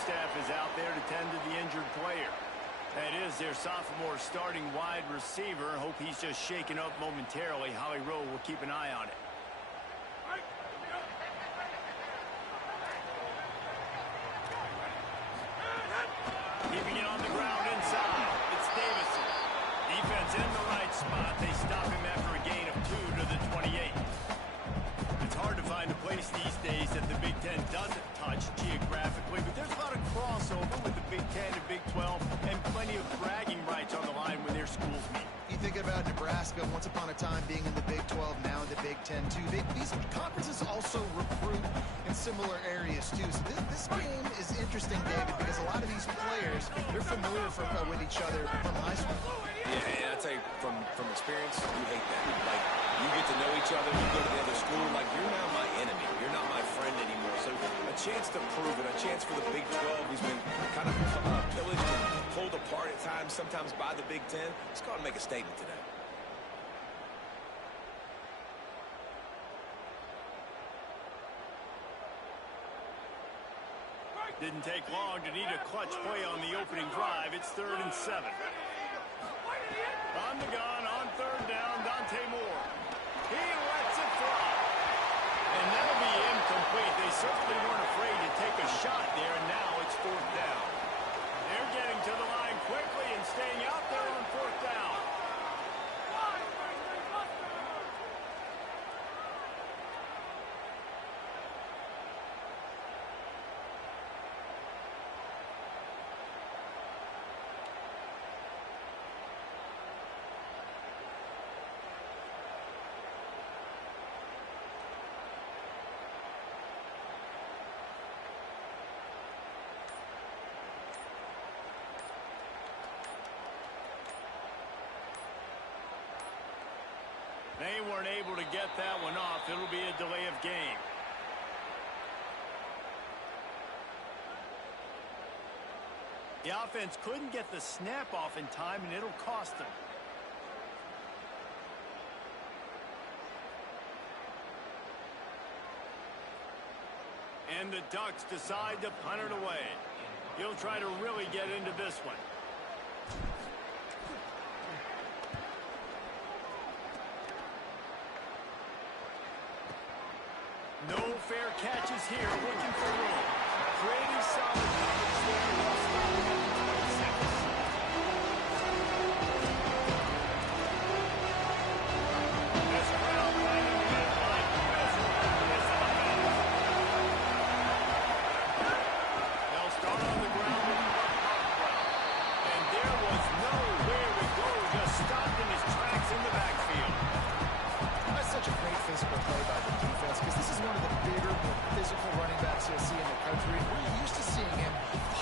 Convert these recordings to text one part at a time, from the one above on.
staff is out there to tend to the injured player. That is their sophomore starting wide receiver. Hope he's just shaken up momentarily. Holly Rowe will keep an eye on it. Keeping it on the ground inside. It's Davison. Defense in the right spot. They stop him after a gain of 2 to the 28. It's hard to find a place these days that the Big Ten doesn't touch geographically, but there's a lot of crossover with the Big Ten and Big 12 and plenty of bragging rights on the line when their schools meet. You think about Nebraska, once upon a time being in the Big 12, now in the Big 10 too. These conferences also recruit in similar areas too. So this game is interesting, David, because a lot of these players, they're familiar with each other from high school. Yeah, and I'll tell you, from experience, you hate that. Like, you get to know each other, you go to the other school, like, you're now my enemy. You're not my friend anymore. So a chance to prove it, a chance for the Big 12, who's been kind of pillaged and pulled apart at times, sometimes by the Big 10. Let's go and make a statement today. Didn't take long to need a clutch play on the opening drive. It's 3rd and 7. On the gun, on 3rd down, Dante Moore. He lets it fly. And that'll be incomplete. They certainly weren't afraid to take a shot there, and now it's 4th down. They're getting to the line quickly and staying out there on 4th down. They weren't able to get that one off. It'll be a delay of game. The offense couldn't get the snap off in time, and it'll cost them. And the Ducks decide to punt it away. He'll try to really get into this one. No fair catches here, looking for room. Pretty solid coverage there. They'll stop him at the 26. This crowd playing the red line miserable for this offense. They'll start on the ground with the and there was nowhere to go, just stopped in his tracks in the backfield. That's such a great physical play by the defense, because this is one of the bigger, more physical running backs you'll see in the country. We're used to seeing him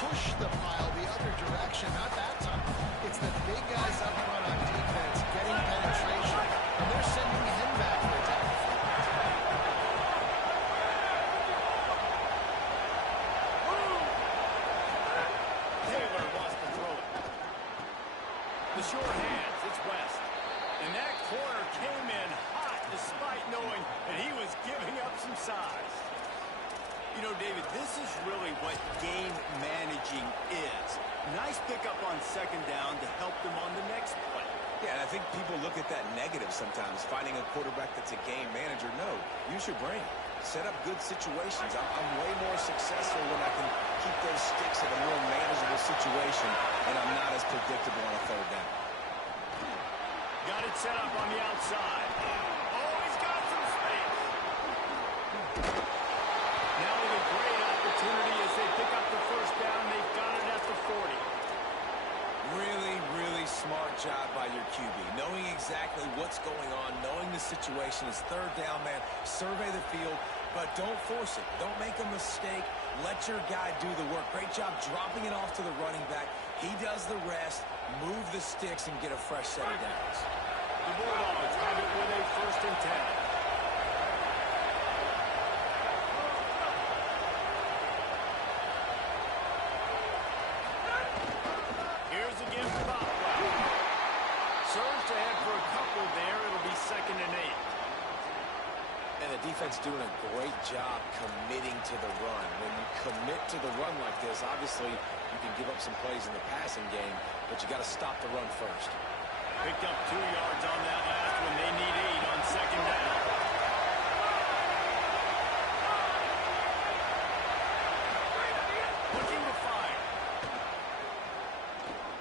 push the pile the other direction. Not that time. It's the big guys up front on defense getting penetration, and they're sending him back for a tackle. Taylor wants to throw it. The short hands, it's West. And that corner came in hot despite knowing that he was giving up some size. You know, David, this is really what game managing is. Nice pickup on 2nd down to help them on the next play. Yeah, and I think people look at that negative sometimes, finding a quarterback that's a game manager. No, use your brain. Set up good situations. I'm way more successful when I can keep those sticks in a more manageable situation, and I'm not as predictable on a 3rd down. Got it set up on the outside. Oh, he's got some space. Now with a great opportunity as they pick up the 1st down. They've got it at the 40. Really, really smart job by your QB. Knowing exactly what's going on, knowing the situation. It's 3rd down, man. Survey the field, but don't force it. Don't make a mistake. Let your guy do the work. Great job dropping it off to the running back. He does the rest. Move the sticks and get a fresh set of downs. The Bulldogs have it with a 1st and 10. Here's again for Bothwell. Surge to head for a couple there. It'll be 2nd and 8. And the the defense doing a great job committing to the run. When you commit to the run like this, obviously you can give up some plays in the passing game, but you got to stop the run first. Picked up 2 yards on that last one. They need 8 on second down. Looking to fire.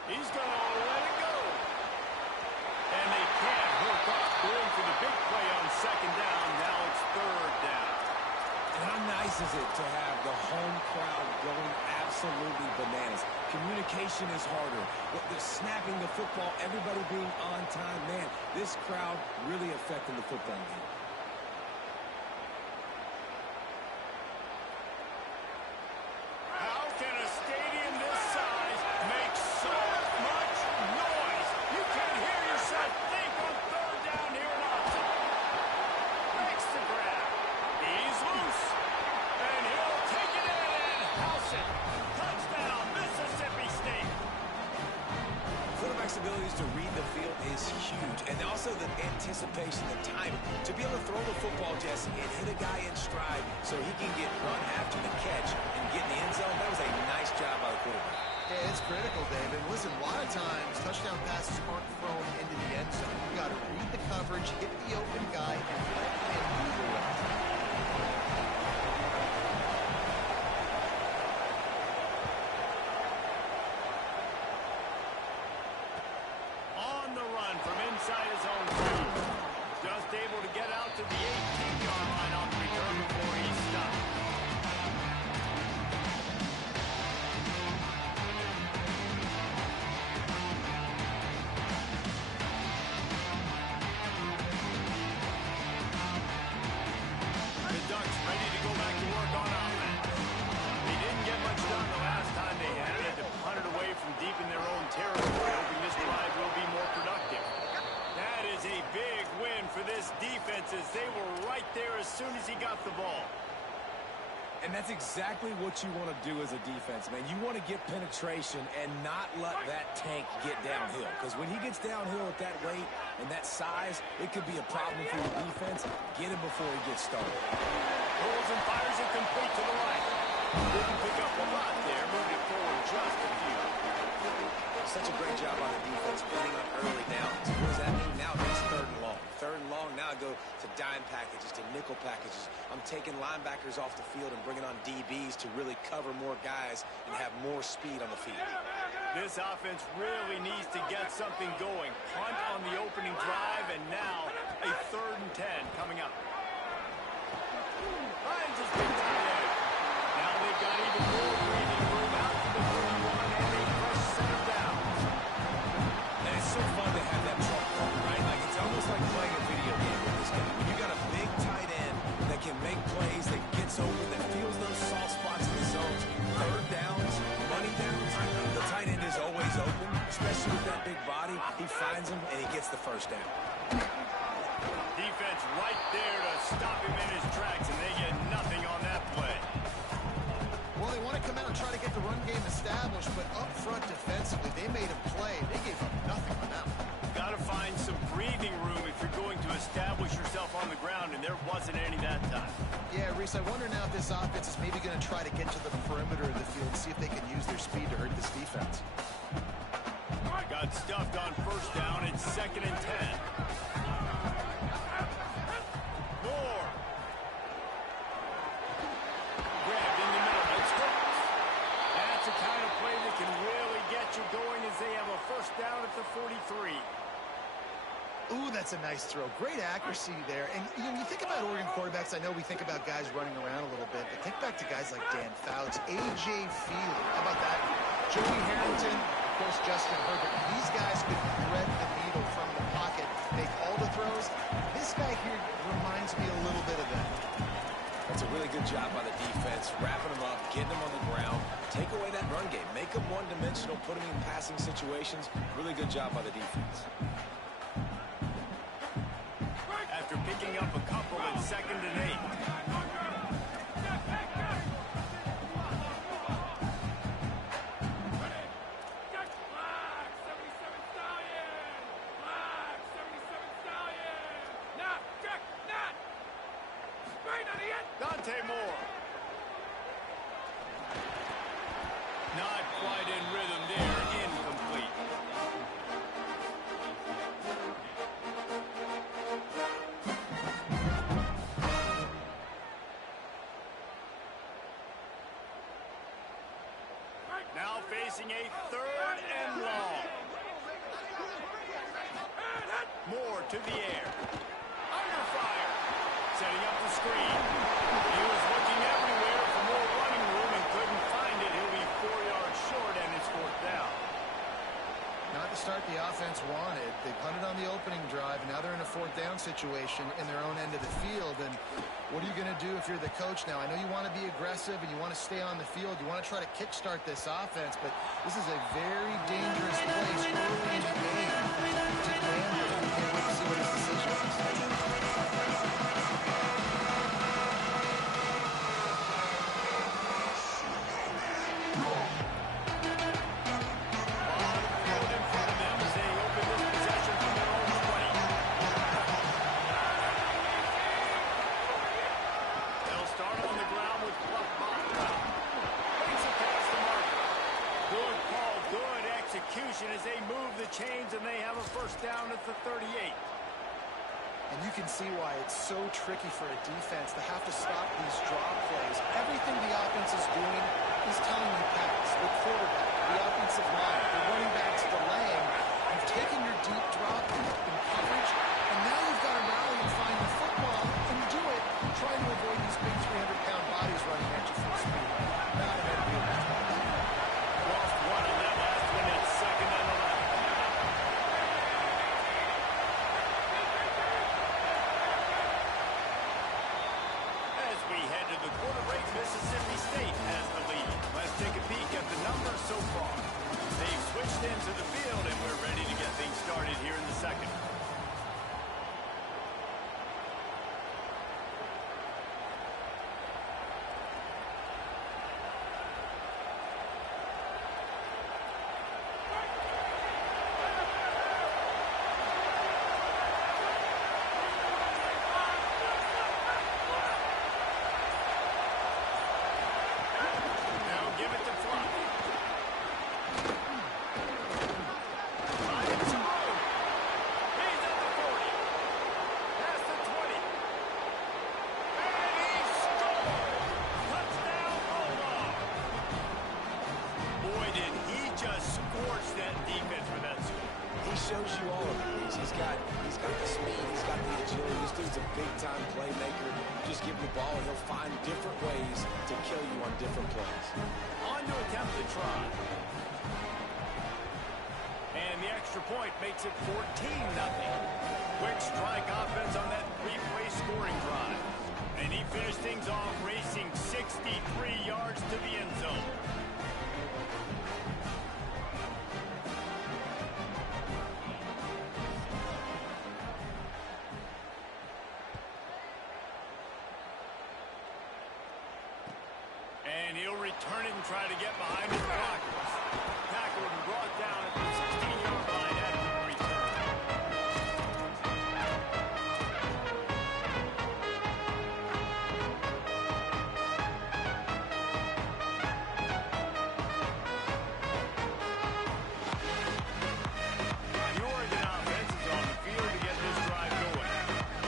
He's going to let it go. And they can't hook up. Going for the big play on second down. Now it's third down. And how nice is it to have the home crowd going absolutely bananas? Communication is harder. The snapping the football, everybody being on time. Man, this crowd really affecting the football game. How can a stadium this size make so much noise? You can hear yourself think on third down here in Austin. Makes the grab. He's loose. And he'll take it in and house it. Touchdown, Mississippi State. Quarterback's abilities to read the field is huge. And also the anticipation, the timing. To be able to throw the football, Jesse, and hit a guy in stride so he can get run after the catch and get in the end zone, that was a nice job by the quarterback. Yeah, it's critical, David. Listen, a lot of times touchdown passes aren't thrown into the end zone. You got to read the coverage, hit the open guy, and let him do the rest. On the run from inside his own 2. Just able to get out to the 18-yard line on the return before he's stopped. The Ducks ready to go back to work on offense. They didn't get much done the last time they had it. To punt it away from deep in their own territory, hoping this drive will be more productive. That is a big win for this defense as they were right there as soon as he got the ball. And that's exactly what you want to do as a defense, man. You want to get penetration and not let that tank get downhill. Because when he gets downhill at that weight and that size, it could be a problem for your defense. Get him before he gets started. Pulls and fires it complete to the right. Didn't pick up a lot there. Moved it forward just a few. Such a great job on the defense getting up early downs. What does that mean? Now it means third and long. Third and long, now I go to dime packages, to nickel packages. I'm taking linebackers off the field and bringing on DBs to really cover more guys and have more speed on the field. This offense really needs to get something going. Punt on the opening drive, and now a 3rd and 10 coming up. Hines has been tied in. Now they've got even more breathing room out to the 31 and a fresh set of downs. And it's so fun to have that truck call, right? Like it's almost like playing a video game with this guy. When you got a big tight end that can make plays, that gets open, that feels those soft spots in the zones, third downs, money downs, the tight end is always open, especially with that big body. He finds him and he gets the first down. Defense right there to stop him in his tracks, and they get nothing on that play. Well, they want to come out and try to get the run game established, but up front defensively, they made a play. They gave up nothing on that one. Got to find some breathing room if you're going to establish yourself on the ground, and there wasn't any that time. Yeah, Reese, I wonder now if this offense is maybe going to try to get to the perimeter of the field, see if they can use their speed to hurt this defense. Got stuffed on first down. It's 2nd and 10. Moore. Grabbed in the middle. It's hooked. That's a kind of play that can really get you going as they have a first down at the 43. Ooh, that's a nice throw. Great accuracy there. And you know, when you think about Oregon quarterbacks, I know we think about guys running around a little bit, but think back to guys like Dan Fouts, A.J. Feely. How about that? Joey Harrington, of course, Justin Herbert. These guys could thread the needle from the pocket, make all the throws. This guy here reminds me a little bit of that. That's a really good job by the defense, wrapping them up, getting them on the ground, take away that run game, make them one-dimensional, put them in passing situations. Really good job by the defense. After picking up a couple at 2nd and 8. Dante Moore. Not quite in rhythm there. Incomplete. Now facing a 3rd and long. Moore to the air. Under fire. Setting up the screen. He was looking everywhere for more running room and couldn't find it. He'll be 4 yards short, and it's 4th down. Not the start the offense wanted. They punted on the opening drive, and now they're in a 4th down situation in their own end of the field. And what are you going to do if you're the coach now? I know you want to be aggressive and you want to stay on the field. You want to try to kickstart this offense, but this is a very dangerous place early in the game to gamble. I can't wait to see what his decision is. As they move the chains, and they have a 1st down at the 38. And you can see why it's so tricky for a defense to have to stop these drop plays. Everything the offense is doing is telling you pass. The quarterback, the offensive line, the running backs delaying. You've taken your deep drop in coverage, and now you've got to rally and find the football and do it trying to avoid these big 300-pound bodies running at you full speed. Not an ideal match. Lost one on that last one. It's 2nd and 11. As we head to the quarter break, Mississippi State has the lead. Let's take a peek at the numbers so far. They've switched into the field, and we're ready to get things started here in the 2nd. Shows you all of it. He's got the speed, he's got the agility. This dude's a big-time playmaker. Just give him the ball, and he'll find different ways to kill you on different plays. On to attempt the try. And the extra point makes it 14-0. Quick strike offense on that 3-play scoring drive. And he finished things off racing 63 yards to the end zone. And he'll return it and try to get behind his blockers. Tackled and brought down at the 16-yard line after the return. The Oregon offense is on the field to get this drive going.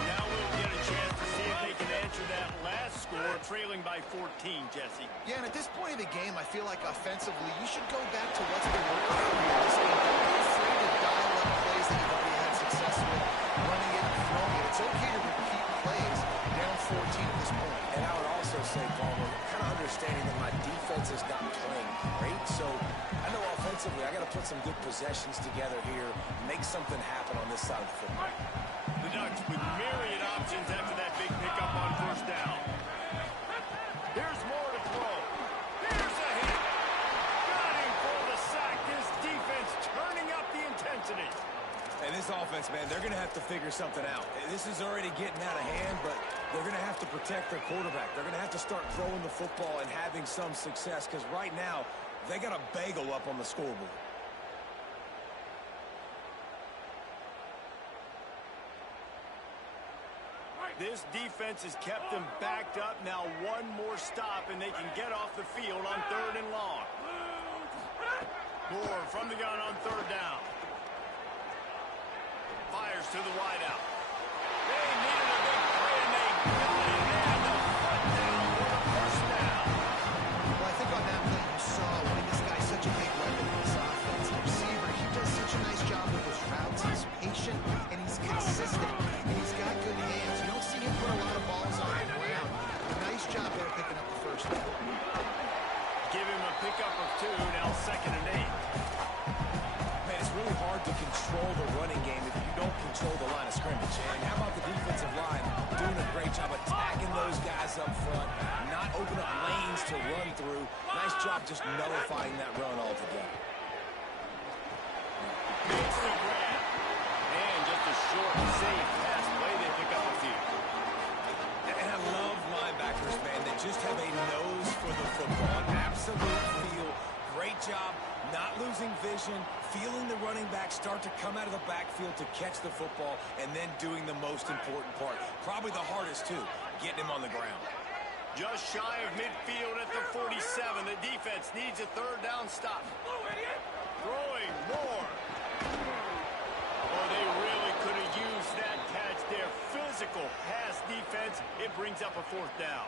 Now we'll get a chance to see if they can answer that last score, trailing by 14, Jesse. Yeah, and at this point of the game, I feel like offensively, you should go back to what's been working for you in this game. Don't be afraid to dial up plays that you've already had success with, running it and throwing it. It's okay to repeat plays down 14 at this point. And I would also say, Palmer, kind of understanding that my defense is not playing great, so I know offensively I got to put some good possessions together here, make something happen on this side of the football. The Ducks with myriad options after that big pickup on 1st down. Here's more to throw. Here's a hit. Got him for the sack. This defense turning up the intensity. And this offense, man, they're going to have to figure something out. This is already getting out of hand, but they're going to have to protect their quarterback. They're going to have to start throwing the football and having some success, because right now they got a bagel up on the scoreboard. This defense has kept them backed up. Now one more stop, and they can get off the field on 3rd and long. Moore from the gun on 3rd down. Fires to the wideout. They needed a big play, and they got it. And the foot down for the first down. Well, I think on that play you saw why this guy's such a big weapon in this offense. The receiver, he does such a nice job with his routes. He's patient, and he's consistent. And he's got good hands. You don't see him put a lot of balls on the ground. Nice job there picking up the first down. Give him a pickup of 2, now 2nd and 8. Man, it's really hard to control the running game if you don't control the line of scrimmage. And how about the defensive line doing a great job attacking those guys up front, not opening up lanes to run through. Nice job just nullifying that run altogether. Makes the grab. And just a short, safe pass play. They pick up a few. And I love linebackers, man, that just have a nose for the football. An absolute feel. Great job not losing vision, feeling the running back start to come out of the backfield to catch the football, and then doing the most important part. Probably the hardest, too, getting him on the ground. Just shy of midfield at the 47. The defense needs a 3rd down stop. Throwing more. Oh, they really could have used that catch there. Physical pass defense. It brings up a 4th down.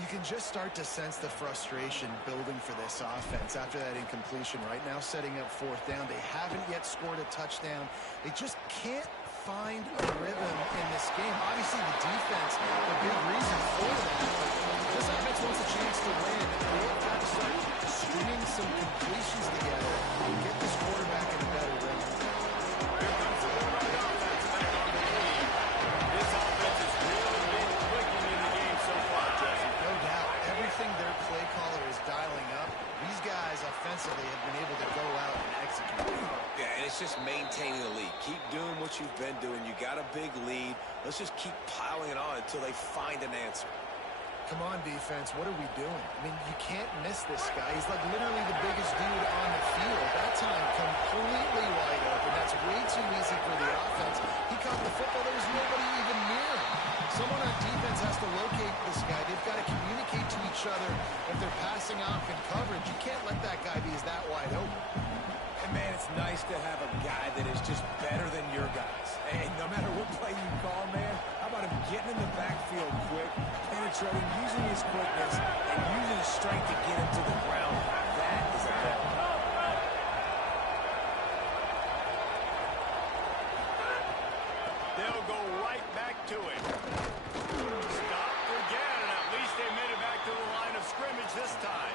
You can just start to sense the frustration building for this offense after that incompletion. Right now, setting up 4th down. They haven't yet scored a touchdown. They just can't find a rhythm in this game. Obviously, the defense, the big reason for that. But this offense wants a chance to win. They've got to start stringing some completions together and get this quarterback in a better rhythm. Here comes the right offense back on the team. This offense has really been clicking in the game so far, Jesse. No doubt. Everything their play caller is dialing up, these guys offensively have been able to go out and execute. Yeah, and it's just maintaining the lead. Keep doing what you've been doing. You got a big lead. Let's just keep piling it on until they find an answer. Come on, defense. What are we doing? I mean, you can't miss this guy. He's like literally the biggest dude on the field. That time, completely wide open. That's way too easy for the offense. He caught the football. There was nobody even near him. Someone on defense has to locate this guy. They've got to communicate to each other if they're passing off in coverage. You can't let that guy be that wide open. And, man, it's nice to have a guy that is just better than your guys. And no matter what play you call, man, how about him getting in the backfield quick, penetrating, using his quickness, and using his strength to get him to the ground. That is a ball. They'll go right back to it. Stopped again, and at least they made it back to the line of scrimmage this time.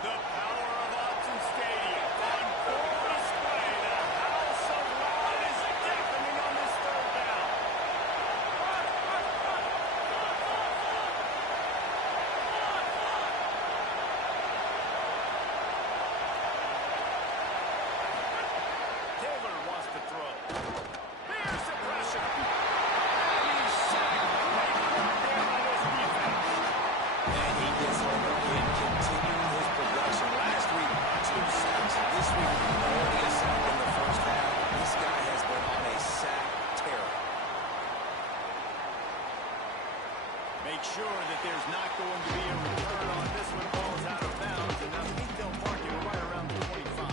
The power of Autzen Stadium on full display. The house of loud is deafening on this 3rd down. Taylor wants to throw. Here's the pressure. And he's sacked. Right there by this defense. And he gets home again, continuing his production. Last week, 2 sacks. This week, only a sack in the first half. This guy has been on a sack tear. Make sure that there's not going to be a return on this one. Ball's out of bounds, and I think they'll park it right around the 25.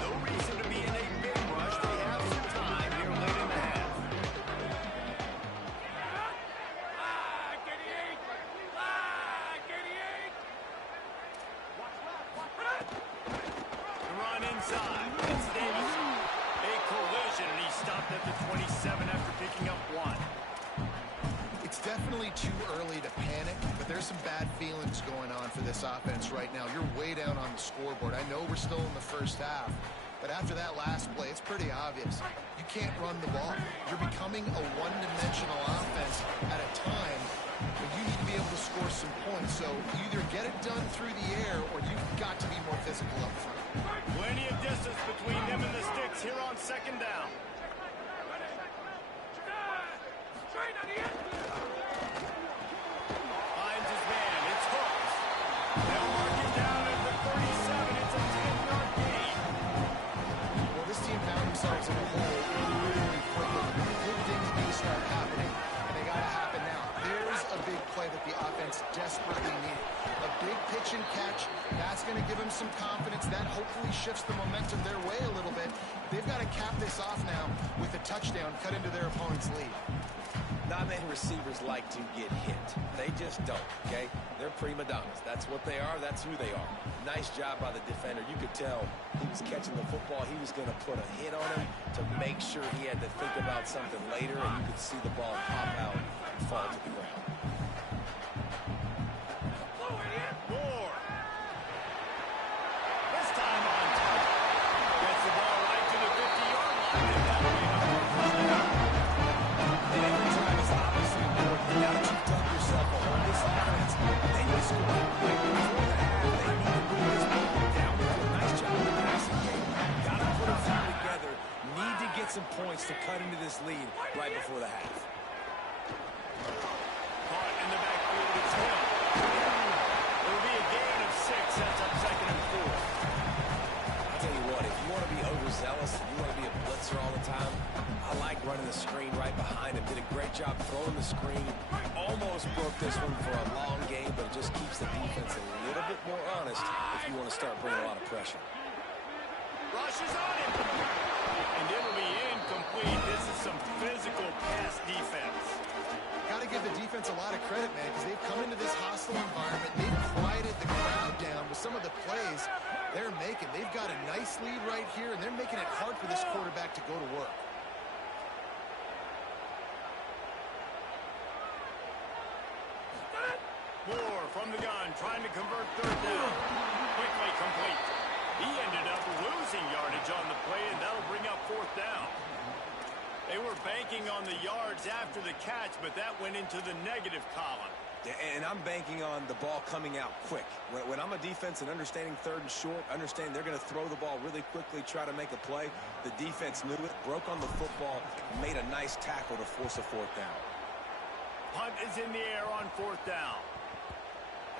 No reason to be in a big rush. They have some time here late in the half. The run inside. It's Davison. A collision, and he stopped at the 27 after picking up 1. It's definitely too early to panic, but there's some bad feelings going on for this offense right now. You're way down on the scoreboard. I know we're still in the first half, but after that last play, it's pretty obvious. You can't run the ball. You're becoming a one-dimensional offense at a time, but you need to be able to score some points. So you either get it done through the air or you've got to be more physical up front. Plenty of distance between him and the sticks here on 2nd down. They'll mark it down at the 37. It's a 10-yard gain. Well, this team found themselves in a hole really quickly. Good things need to start happening, and they got to happen now. There's a big play that the offense desperately needed. A big pitch and catch. That's going to give them some confidence. That hopefully shifts the momentum their way a little bit. They've got to cap this off now with a touchdown cut into their opponent's lead. Not many receivers like to get hit. They just don't, okay? They're prima donnas. That's what they are. That's who they are. Nice job by the defender. You could tell he was catching the football. He was going to put a hit on him to make sure he had to think about something later, and you could see the ball pop out and fall to the ground. Moore. This time on top. Gets the ball right to the 50-yard line, and that'll be the first down. And every time is obviously important. Now that you've dug yourself a hole, this offense, they need to score. Like before the half, they need to move this ball down. They do a nice job in the passing game. Got to put a few together. Need to get some points to cut into this lead right before the half. Caught in the backfield, it's Hill. It'll be a gain of 6, sets up 2nd and 4. I'll tell you what, if you want to be overzealous, if you want to be a blitzer all the time, I like running the screen right behind him. Did a great job throwing the screen. Almost broke this one for a long game, but it just keeps the defense a little bit more honest if you want to start bringing a lot of pressure. Rushes on him. And it'll be incomplete. This is some physical pass defense. Got to give the defense a lot of credit, man, because they've come into this hostile environment. They've quieted the crowd down with some of the plays they're making. They've got a nice lead right here, and they're making it hard for this quarterback to go to work. Moore from the gun, trying to convert 3rd down. Quickly complete. He ended up losing yardage on the play, and that'll bring up 4th down. They were banking on the yards after the catch, but that went into the negative column. Yeah, and I'm banking on the ball coming out quick. When I'm a defense and understanding 3rd and short, understand they're going to throw the ball really quickly, try to make a play. The defense knew it, broke on the football, made a nice tackle to force a 4th down. Punt is in the air on 4th down.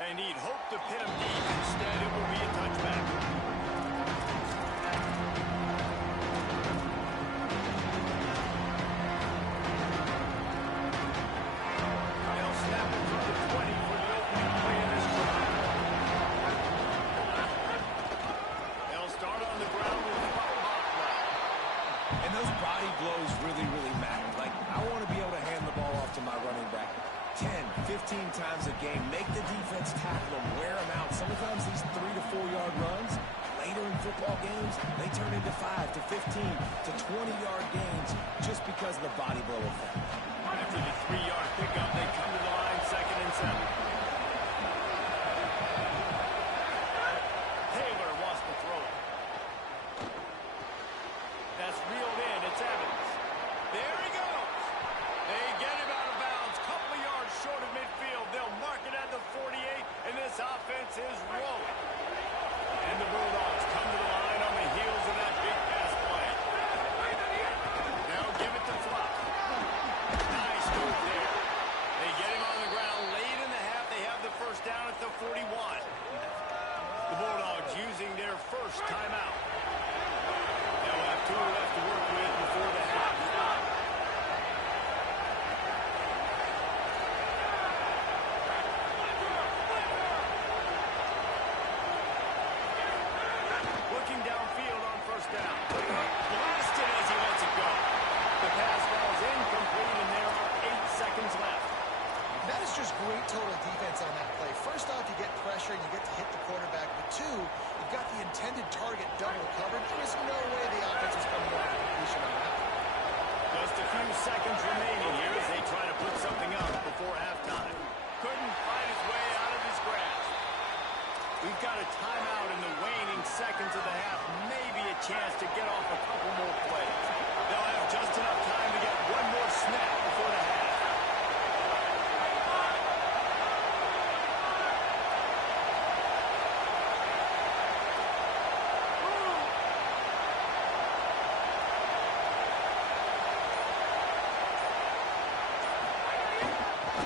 And he'd hoped to pin him deep. Instead, it will be a touchback. They'll snap it from the 20 for the opening play of this drive. They'll start on the ground with Botwell. And those body blows really, really matter. Like, I want to be able to hand the ball off to my running back 10, 15 times a game. Make the defense tackle them, wear them out. Sometimes these 3 to 4 yard runs, later in football games, they turn into 5 to 15 to 20-yard gains just because of the body blow effect. After the 3-yard pickup, they come to the line 2nd and 7. Taylor wants to throw it. That's reeled in. It's Evans. There he goes. They get him out of bounds. Couple of yards short of midfield. They'll mark it at the 48, and this offense is rolling. And the Bulldogs come to the line on the heels of that big pass play. Now give it to Flop. Nice move there. They get him on the ground late in the half. They have the 1st down at the 41. The Bulldogs using their first timeout. They'll have 2 left to work with before the half. Looking downfield on 1st down. Blasted as he lets it go. The pass falls incomplete, and there are 8 seconds left. That is just great total defense on that play. First off, you get pressure and you get to hit the quarterback. But 2, you've got the intended target double covered. There is no way the offense is coming over for completion on that. Just a few seconds remaining here as they try to put something up before halftime. Couldn't find his way out of his grasp. We've got a timeout in the waning seconds of the half. Maybe a chance to get off a couple more plays. They'll have just enough time to get one more snap before the half.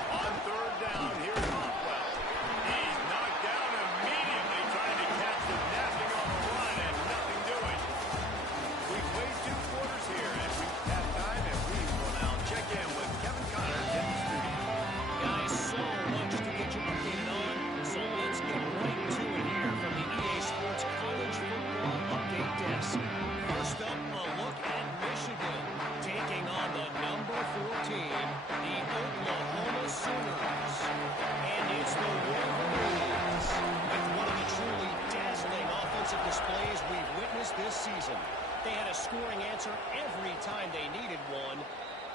On 3rd down, here's Botwell. He's knocked down displays we've witnessed this season. They had a scoring answer every time they needed one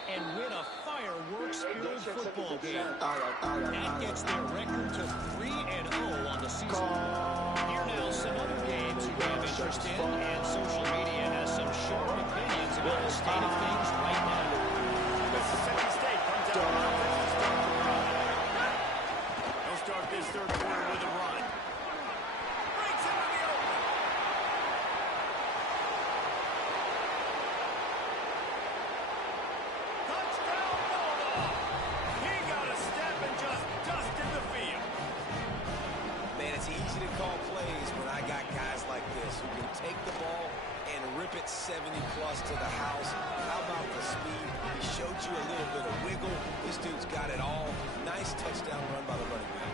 and win a fireworks-filled football game. That gets their record to 3-0 on the season. Here now some other games you have interest in, and social media has some sharp opinions about the state of things right now. Mississippi State comes out on offense to start the drive. They'll start this third quarter with a run. Breaks into the open. Touchdown Bulldog. He got a step and just dusted the field. Man, it's easy to call plays when I got guys like this who can take the ball and rip it 70-plus to the house. How about the speed? He showed you a little bit of wiggle. This dude's got it all. Nice touchdown run by the running back.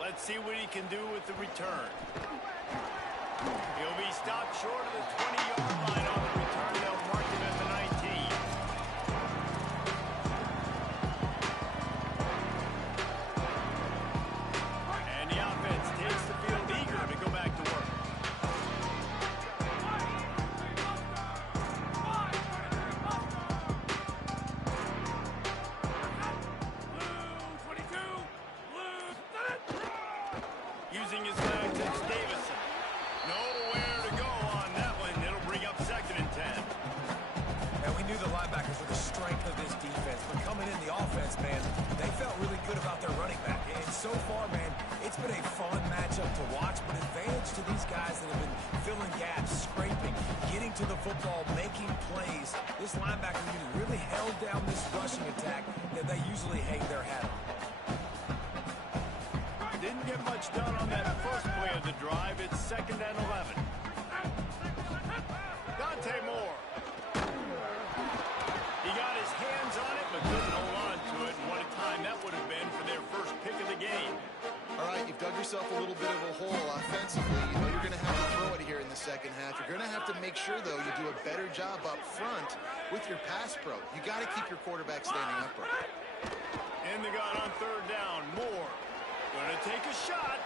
Let's see what he can do with the return. He'll be stopped short of the 20-yard line on the return. They'll mark him at the 19. And the offense takes the field eager to go back to work. Using his legs, it's Davison. Nowhere to go on that one. It'll bring up 2nd and 10. And we knew the linebackers were the strength of this defense, but coming in the offense, man, they felt really good about their running back. And so far, man, it's been a fun matchup to watch, but advantage to these guys that have been filling gaps, scraping, getting to the football, making plays. This linebacker unit really held down this rushing attack that they usually hang their hat on. Didn't get much done on that first play of the drive. It's 2nd and 11. Dante Moore. He got his hands on it, but couldn't hold on to it. And what a time that would have been for their first pick of the game. All right, you've dug yourself a little bit of a hole offensively. You know you're going to have to throw it here in the second half. You're going to have to make sure, though, you do a better job up front with your pass pro. You got to keep your quarterback standing upright. In the gun on 3rd down. Moore gonna take a shot.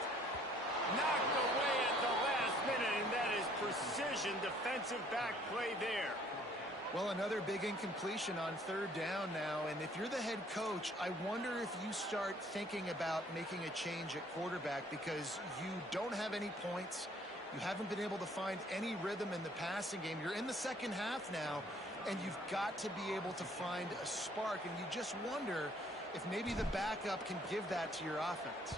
Knocked away at the last minute, and that is precision defensive back play there. Well, another big incompletion on 3rd down now, and if you're the head coach, I wonder if you start thinking about making a change at quarterback because you don't have any points. You haven't been able to find any rhythm in the passing game. You're in the second half now, and you've got to be able to find a spark, and you just wonder if maybe the backup can give that to your offense.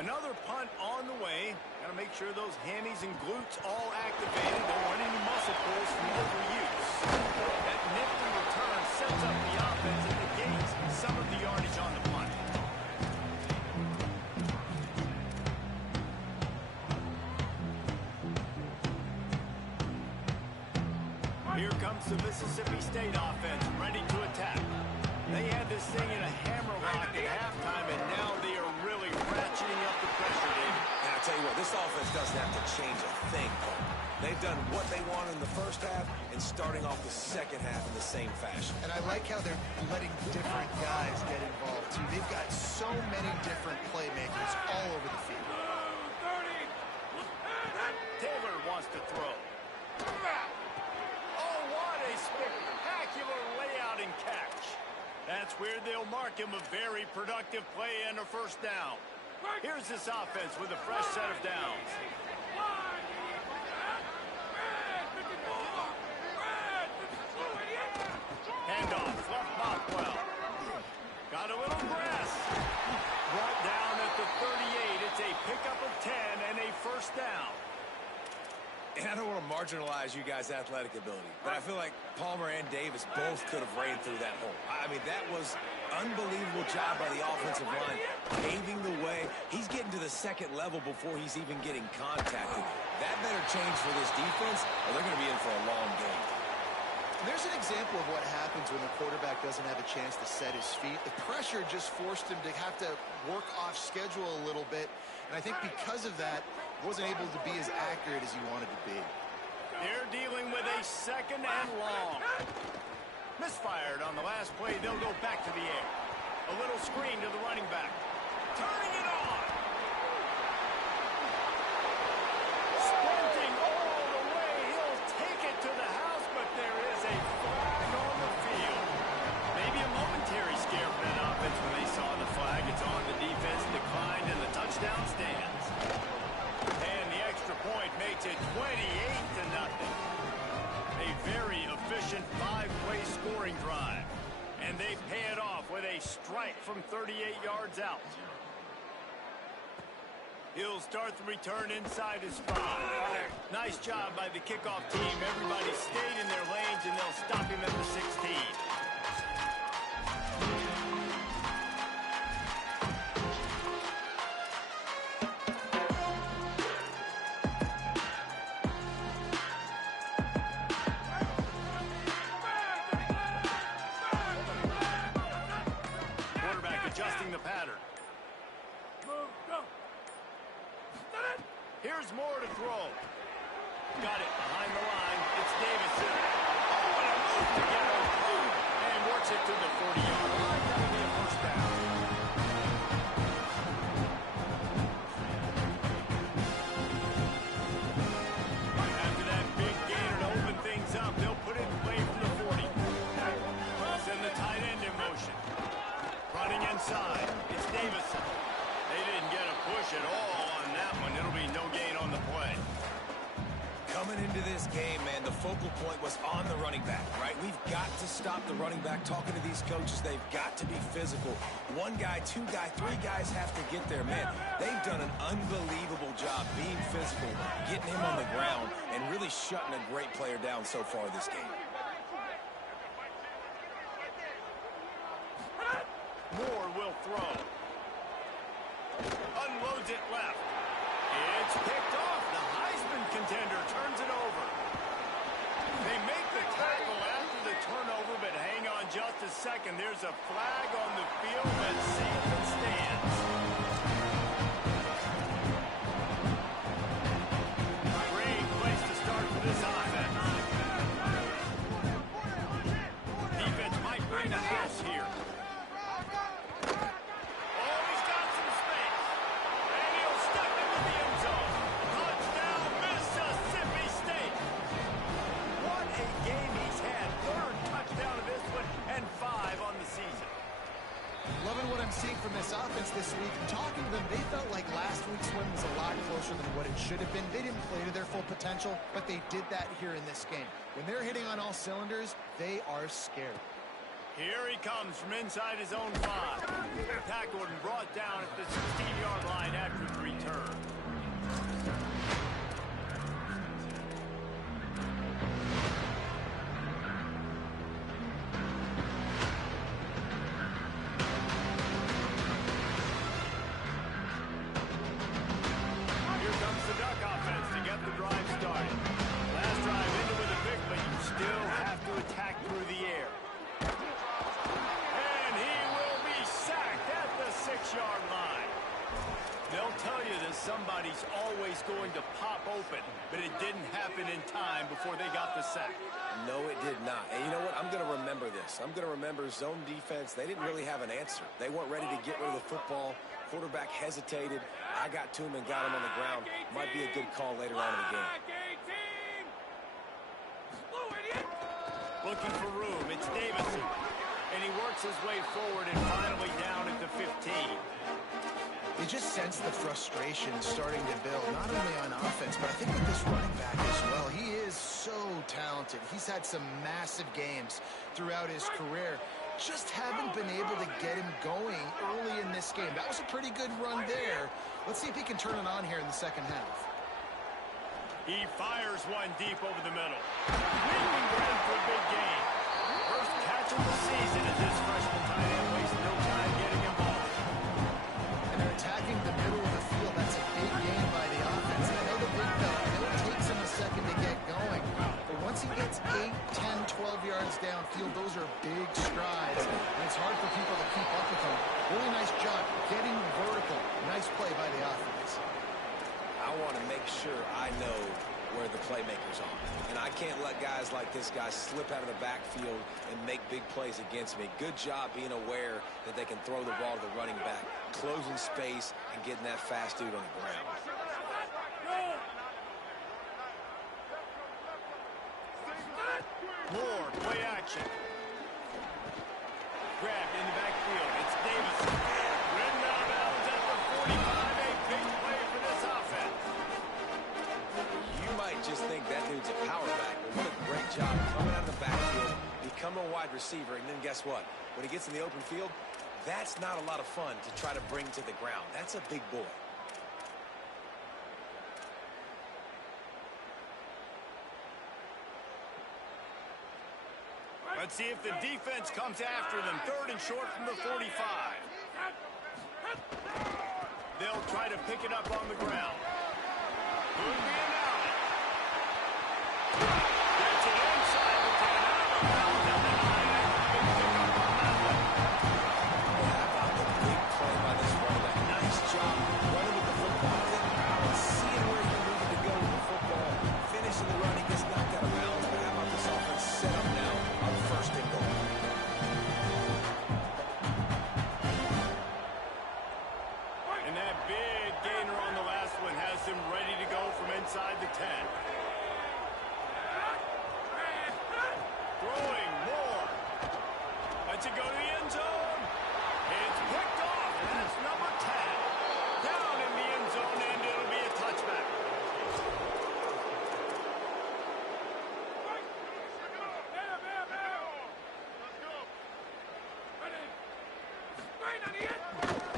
Another punt on the way. Got to make sure those hammies and glutes all activated. Don't want any muscle pulls from overuse. That nifty return sets up the offense and negates some of the yardage on the punt. Here comes the Mississippi State offense, ready to attack. They had this thing in a hammerlock at halftime, and now they are really ratcheting up the pressure, David. And I'll tell you what, this offense doesn't have to change a thing. They've done what they wanted in the first half and starting off the second half in the same fashion. And I like how they're letting different guys get involved, too. They've got so many different playmakers all over the field. Taylor wants to throw. Oh, what a spectacular layout and catch. That's where they'll mark him a very productive play and a 1st down. Here's this offense with a fresh set of downs. Handoff, left Bockwell. Got a little grass. Brought down at the 38. It's a pickup of 10 and a 1st down. And I don't want to marginalize you guys' athletic ability, but I feel like Palmer and Davis both could have ran through that hole. I mean, that was unbelievable job by the offensive line, paving the way. He's getting to the 2nd level before he's even getting contacted. That better change for this defense, or they're going to be in for a long game. There's an example of what happens when the quarterback doesn't have a chance to set his feet. The pressure just forced him to have to work off schedule a little bit, and I think because of that, wasn't able to be as accurate as he wanted to be. They're dealing with a 2nd and long. Misfired on the last play. They'll go back to the air. A little screen to the running back. Turning it on. Sprinting all the way. He'll take it to the house, but there is a flag on the field. Maybe a momentary scare for that offense when they saw the flag. It's on. The defense declined and the touchdown stands. And the extra point makes it 28-0. A very efficient 5-play scoring drive. And they pay it off with a strike from 38 yards out. He'll start the return inside his spot. Nice job by the kickoff team. Everybody stayed in their lanes, and they'll stop him at the 16. Adjusting the pattern. Here's more to throw. Got it behind the line. It's Davidson. Oh, and a move to get him. And works it to the 40-yard line. That'll be a first down. After that big gain to open things up, they'll put it in play from the 40. Send the tight end in motion. Running inside, it's Davison. They didn't get a push at all on that one. It'll be no gain on the play. Coming into this game, man, the focal point was on the running back, right? We've got to stop the running back. Talking to these coaches, they've got to be physical. One guy, two guy, three guys have to get there. Man, they've done an unbelievable job being physical, getting him on the ground, and really shutting a great player down so far this game. Moore will throw. Unloads it left. It's picked off. The Heisman contender turns it over. They make the tackle after the turnover, but hang on just a second. There's a flag on the field. Let's see if it stands. Great place to start for this offense. Defense might bring the house here. Loving what I'm seeing from this offense this week. Talking to them, they felt like last week's win was a lot closer than what it should have been. They didn't play to their full potential, but they did that here in this game. When they're hitting on all cylinders, they are scared. Here he comes from inside his own 5. Tackled and brought down at the 16-yard line after the return. Somebody's always going to pop open, but it didn't happen in time before they got the sack. No, it did not. And you know what? I'm going to remember this. I'm going to remember zone defense. They didn't really have an answer. They weren't ready to get rid of the football. Quarterback hesitated. I got to him and got him on the ground. Might be a good call later on in the game. Looking for room. It's Davison. And he works his way forward and finally down at the 15. You just sense the frustration starting to build, not only on offense, but I think with this running back as well. He is so talented. He's had some massive games throughout his career. Just haven't been able to get him going early in this game. That was a pretty good run there. Let's see if he can turn it on here in the second half. He fires one deep over the middle. Leaping right for a big gain. First catch of the season as this freshman tight end wastes no time getting involved. They're attacking the middle of the field. That's a big gain by the offense. I know the big fella, it takes him a second to get going. But once he gets 8, 10, 12 yards downfield, those are big strides. And it's hard for people to keep up with him. Really nice job getting vertical. Nice play by the offense. I want to make sure I know where the playmakers are. And I can't let guys like this guy slip out of the backfield and make big plays against me. Good job being aware that they can throw the ball to the running back, closing space, and getting that fast dude on the ground. Moore, play action. Grabbed in the backfield. It's Davis. Ridden out of bounds at the 45. A big play for this offense. You might just think that dude's a power back, but what a great job coming out of the backfield, becoming a wide receiver, and then guess what? When he gets in the open field, that's not a lot of fun to try to bring to the ground. That's a big boy. Let's see if the defense comes after them. 3rd and short from the 45. They'll try to pick it up on the ground. Could be an out. Gets it inside the 10. Out of bounds at the 9. Big pickup on that one. How about the big play by this running back? Nice job running with the football, getting out and seeing where he needed to go with the football. Finishing the run, he gets knocked out of bounds. But how about this offense set up now on 1st and goal? And that big gainer on the last one has him ready to go from inside the 10. Throwing more. Lets it go to the end zone. It's picked off, and that's number 10. Down in the end zone, and it'll be a touchback.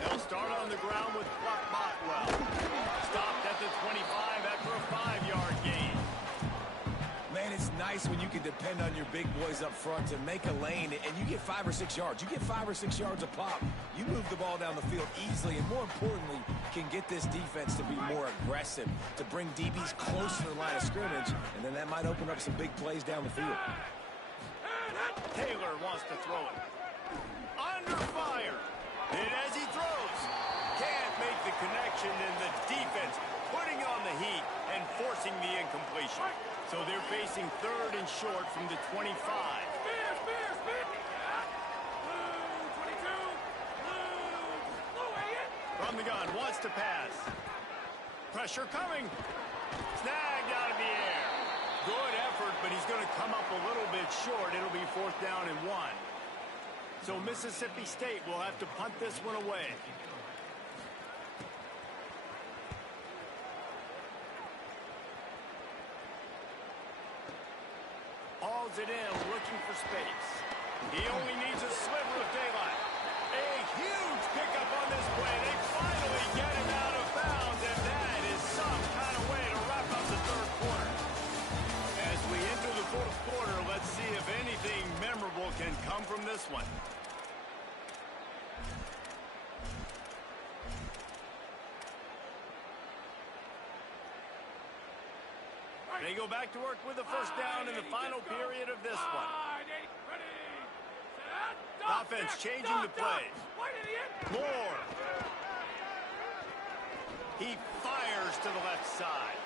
They'll start on the ground with Botwell. Stopped at the 25 after a 5-yard gain. Man, it's nice when you can depend on your big boys up front to make a lane, and you get 5 or 6 yards. You get 5 or 6 yards a pop. You move the ball down the field easily, and more importantly, can get this defense to be more aggressive, to bring DBs close to the line of scrimmage, and then that might open up some big plays down the field. Taylor wants to throw it. Under fire. And as he throws, can't make the connection, and the defense putting on the heat and forcing the incompletion. So they're facing 3rd and short from the 25. From the gun, wants to pass. Pressure coming. Snagged out of the air. Good effort, but he's going to come up a little bit short. It'll be 4th down and 1. So Mississippi State will have to punt this one away. Hauls it in, looking for space. He only needs a sliver of daylight. A huge pickup on this play. They finally get him out of bounds, and that is some kind of way to wrap up the 3rd quarter. As we enter the 4th quarter, let's see if anything memorable can come from this one. They go back to work with the 1st down in the final period of this one. Offense changing the play. Moore. He fires to the left side.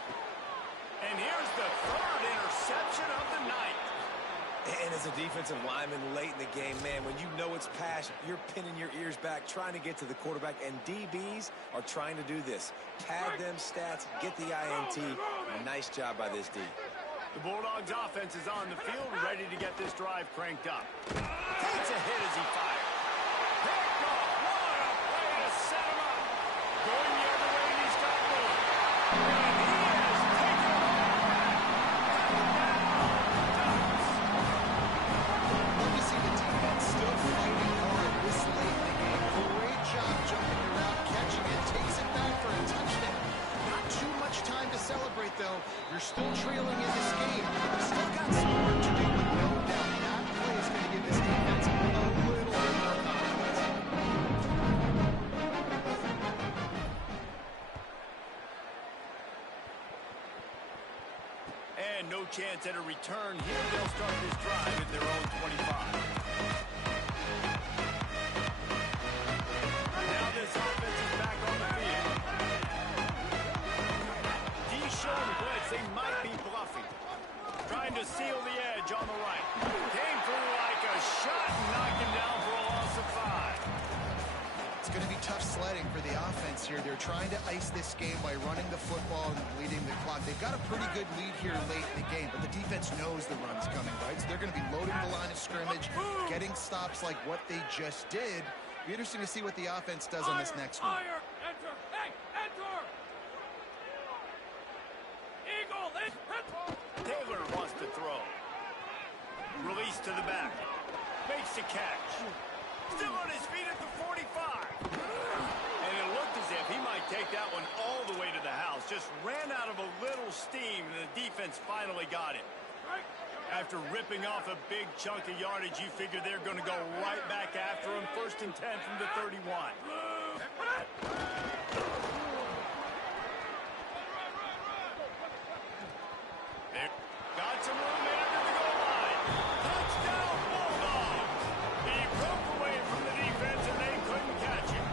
And here's the 3rd interception of the night. And as a defensive lineman late in the game, man, when you know it's pass, you're pinning your ears back, trying to get to the quarterback, and DBs are trying to do this. Pad them stats, get the INT. Nice job by this D. The Bulldogs offense is on the field, ready to get this drive cranked up. Takes a hit as he fires. Picked off. What a play to set him up. Going the other way, and he's got more. And he has taken it all. Love to see the defense still fighting hard this late in the game. Great job jumping around, catching it, takes it back for a touchdown. Not too much time to celebrate, though. You're still trailing in this game. You still got some work to do, but no doubt that play is going to give this defense a little bit more confidence. And no chance at a return here. They'll start this drive at their own 25. Now this offense is back on the field. D showing blitz. They might be It's going to be tough sledding for the offense here. They're trying to ice this game by running the football and leading the clock. They've got a pretty good lead here late in the game, but the defense knows the run's coming, right? So they're going to be loading the line of scrimmage, getting stops like what they just did. Be interesting to see what the offense does on this next one. Enter! Hey, enter! Eagle, Taylor wants to throw. Release to the back. Makes the catch. Still on his feet at the 45. And it looked as if he might take that one all the way to the house. Just ran out of a little steam, and the defense finally got it. After ripping off a big chunk of yardage, you figure they're going to go right back after him. 1st and 10 from the 31. There. Got some room in under the goal line. Touchdown, Bulldogs! He broke away from the defense, and they couldn't catch him.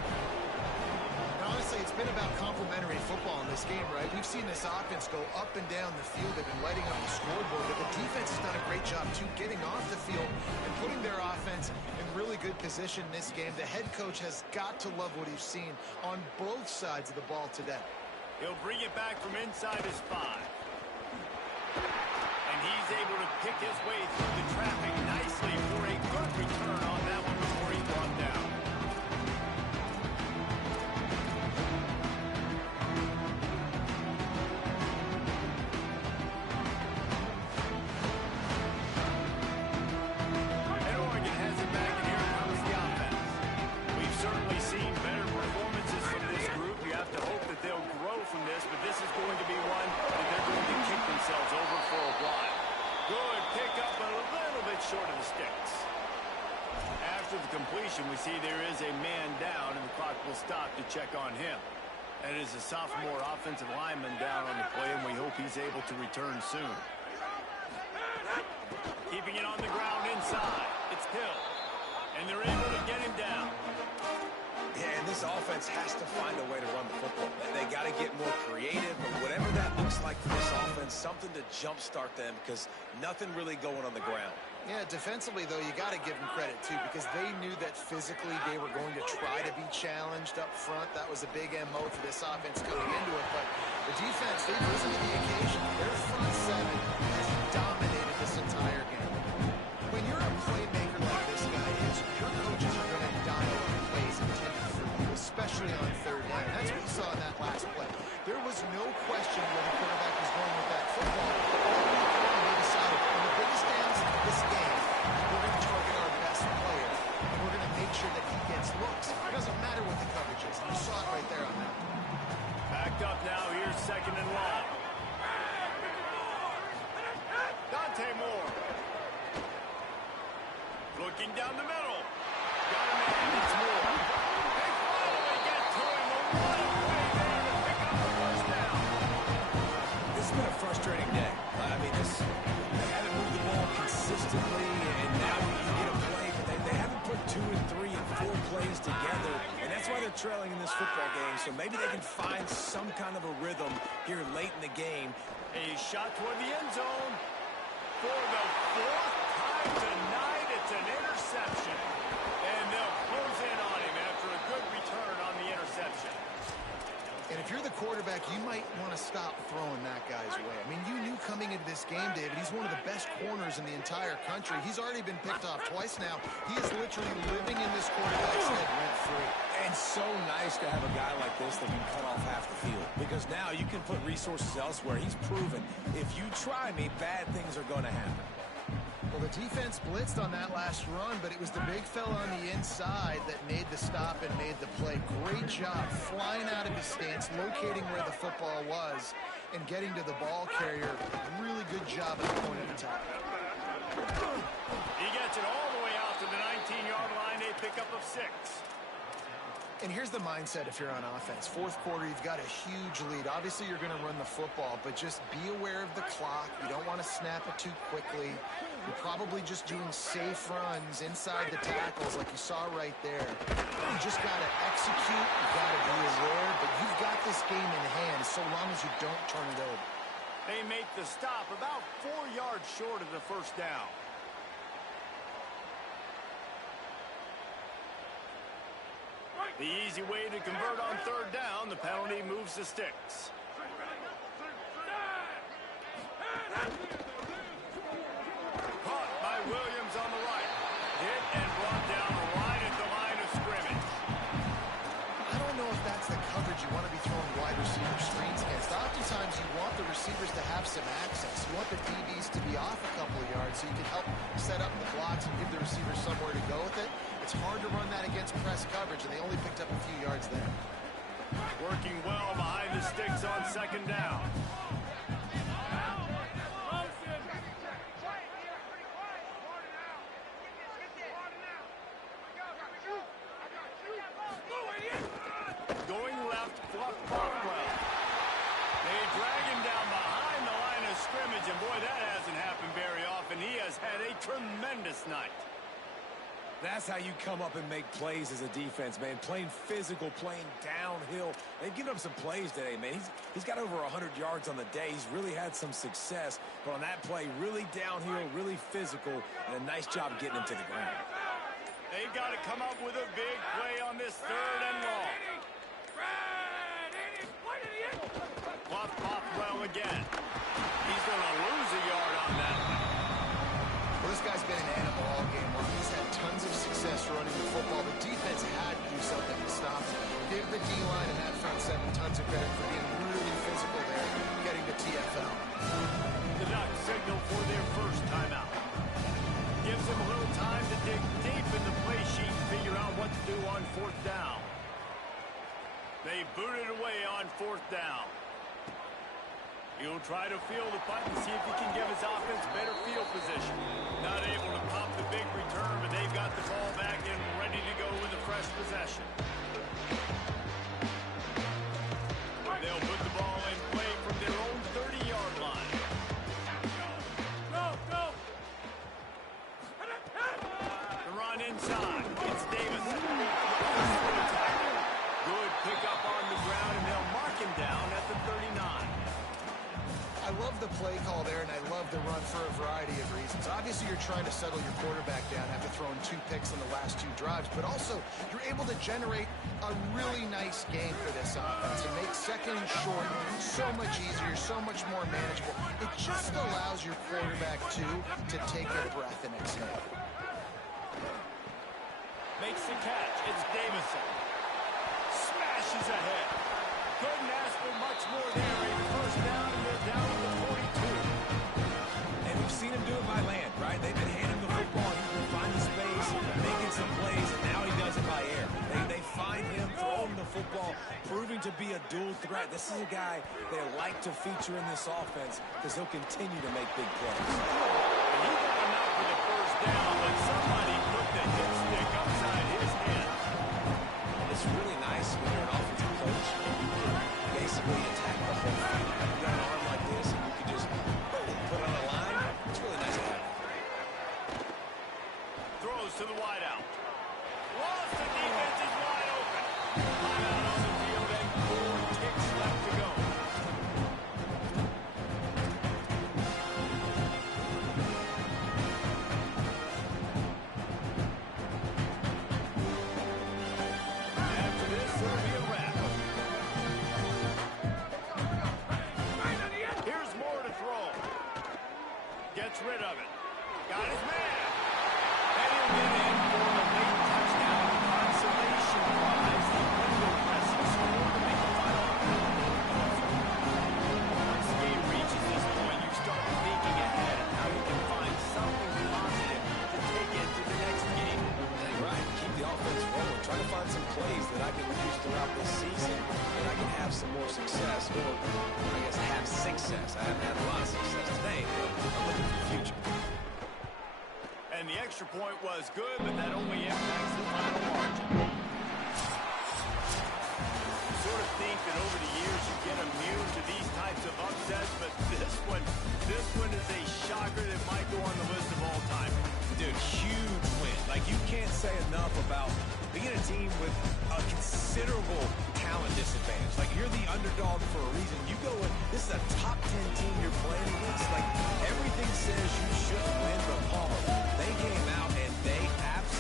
Honestly, it's been about complementary football in this game, right? We've seen this offense go up and down the field. They've been lighting up the scoreboard, but the defense has done a great job, too, getting off the field and putting their offense in really good position in this game. The head coach has got to love what he's seen on both sides of the ball today. He'll bring it back from inside his 5. And he's able to pick his way through the traffic nicely for a good return on that one before he's brought down. And Oregon has it back, and here comes the offense. We've certainly seen better performances from this group. You have to hope that they'll grow from this, but this is going to be one that they're going to kick themselves over for a while. Good pick up a little bit short of the sticks. After the completion, we see there is a man down, and the clock will stop to check on him. That is a sophomore offensive lineman down on the play, and we hope he's able to return soon. Keeping it on the ground inside. It's Hill. And they're able to get him down. Yeah, and this offense has to find a way to run the football. They got to get more creative, but whatever that looks like for this offense, something to jumpstart them because nothing really going on the ground. Yeah, defensively, though, you got to give them credit, too, because they knew that physically they were going to try to be challenged up front. That was a big MO for this offense coming into it, but the defense, they've risen to the occasion. Their front 7 has dominated this entire game. When you're a playmaker like this guy is, your coaches are going to dial up plays intended for you, especially on 3rd down. That's what you saw in that last play. There was no question where the quarterback was going with that football. They decided, on the biggest downs of this game, we're going to target our best player, and we're going to make sure that he gets looks. It doesn't matter what the coverage is. You saw it right there on that. Backed up now. Here's 2nd and long. Dante Moore. Looking down the middle. Got him in. It's Moore. They finally get to him. What a play there to pick up the 1st down. This has been a frustrating day. I mean, they haven't moved the ball consistently, and now you get a play, but they haven't put 2 and 3 and 4 plays together, and that's why they're trailing in this football game. So maybe they can find some kind of a rhythm here late in the game. A shot toward the end zone. For the 4th time tonight, it's an interception. And they'll close in on him after a good return on the interception. And if you're the quarterback, you might want to stop throwing that guy's way. I mean, you knew coming into this game, David, he's one of the best corners in the entire country. He's already been picked off twice now. He is literally living in this quarterback's head rent-free. And so nice to have a guy like this that can cut off half the field. Because now you can put resources elsewhere. He's proven, if you try me, bad things are going to happen. Well, the defense blitzed on that last run, but it was the big fella on the inside that made the stop and made the play. Great job flying out of his stance, locating where the football was, and getting to the ball carrier. Really good job at the point of attack. He gets it all the way out to the 19-yard line, a pickup of 6. And here's the mindset if you're on offense. 4th quarter, you've got a huge lead. Obviously, you're going to run the football, but just be aware of the clock. You don't want to snap it too quickly. You're probably just doing safe runs inside the tackles like you saw right there. You just got to execute. You've got to be aware, but you've got this game in hand so long as you don't turn it over. They make the stop about 4 yards short of the 1st down. The easy way to convert on third down, the penalty moves the sticks. Caught by Williams on the right. Hit and brought down right at the line of scrimmage. I don't know if that's the coverage you want to be throwing wide receiver screens against. Oftentimes you want the receivers to have some access. You want the DBs to be off a couple of yards so you can help set up the blocks and give the receiver somewhere to go with it. It's hard to run that against press coverage, and they only picked up a few yards there. Working well behind the sticks on second down. Going left, Fluff Parkwell. They drag him down behind the line of scrimmage, and boy, that hasn't happened very often. He has had a tremendous night. That's how you come up and make plays as a defense, man. Playing physical, playing downhill. They've given up some plays today, man. He's got over 100 yards on the day. He's really had some success. But on that play, really downhill, really physical, and a nice job getting him to the ground. They've got to come up with a big play on this third and long. Fluff popped well again. He's going to lose a yard on that one. Well, this guy's been an animal all game long. He's had tons of success running the football. The defense had to do something to stop him. Give the D-line and that front seven tons of credit for being really physical there, getting the TFL. The Ducks signal for their first timeout. Gives them a little time to dig deep in the play sheet and figure out what to do on fourth down. They boot it away on fourth down. He'll try to field the punt and see if he can give his offense better field position. Not able to pop the big return, but they've got the ball back and ready to go with a fresh possession. They'll put the ball in play from their own 30-yard line. Go! The run inside. It's Davison. Good pickup on the ground, and they'll mark him down at the 39. I love the play call there, and I love the run for a variety of reasons. Obviously, you're trying to settle your quarterback down after throwing 2 picks in the last 2 drives, but also you're able to generate a really nice game for this offense and make second and short so much easier, so much more manageable. It just allows your quarterback, too, to take a breath and exhale. Makes the catch. It's Davison. Smashes ahead. Couldn't ask for much more there. A first down, and they're down to the 42. And we've seen him do it by land, right? They've been handing the football. He's been finding space, making some plays, and now he does it by air. They find him throwing the football, proving to be a dual threat. This is a guy they like to feature in this offense because he'll continue to make big plays. And he got enough for the first down, but somebody put the hit stick upside his head. It's really nice when you're an offensive coach. Basically attack the whole field. You got an arm like this, and you can just boom, put it on a line. It's really nice to have. Throws to the wideout. Lost, the defense is wide open. Timeout on the field and 4 ticks left to go. After this, it'll be a wrap. Here's more to throw. Gets rid of it. Got his man. And he'll get in for the late touchdown. Consolation prize. The window pressing score to make the final. Once the game reaches this point, you start thinking ahead of how you can find something positive to take into the next game. Right, keep the offense rolling. Try to find some plays that I can use throughout this season and I can have some more success, or I guess have success. I haven't had a lot of success today, but I'm looking for the future. And the extra point was good, but that only impacts the final margin. You sort of think that over the years you get immune to these types of upsets, but this one is a shocker that might go on the list of all time. Dude, huge win. Like, you can't say enough about being a team with a considerable talent disadvantage. Like, you're the underdog for a reason. You go in, this is a top 10 team you're playing against. Like, everything says you should win, but Paul, they came out and they absolutely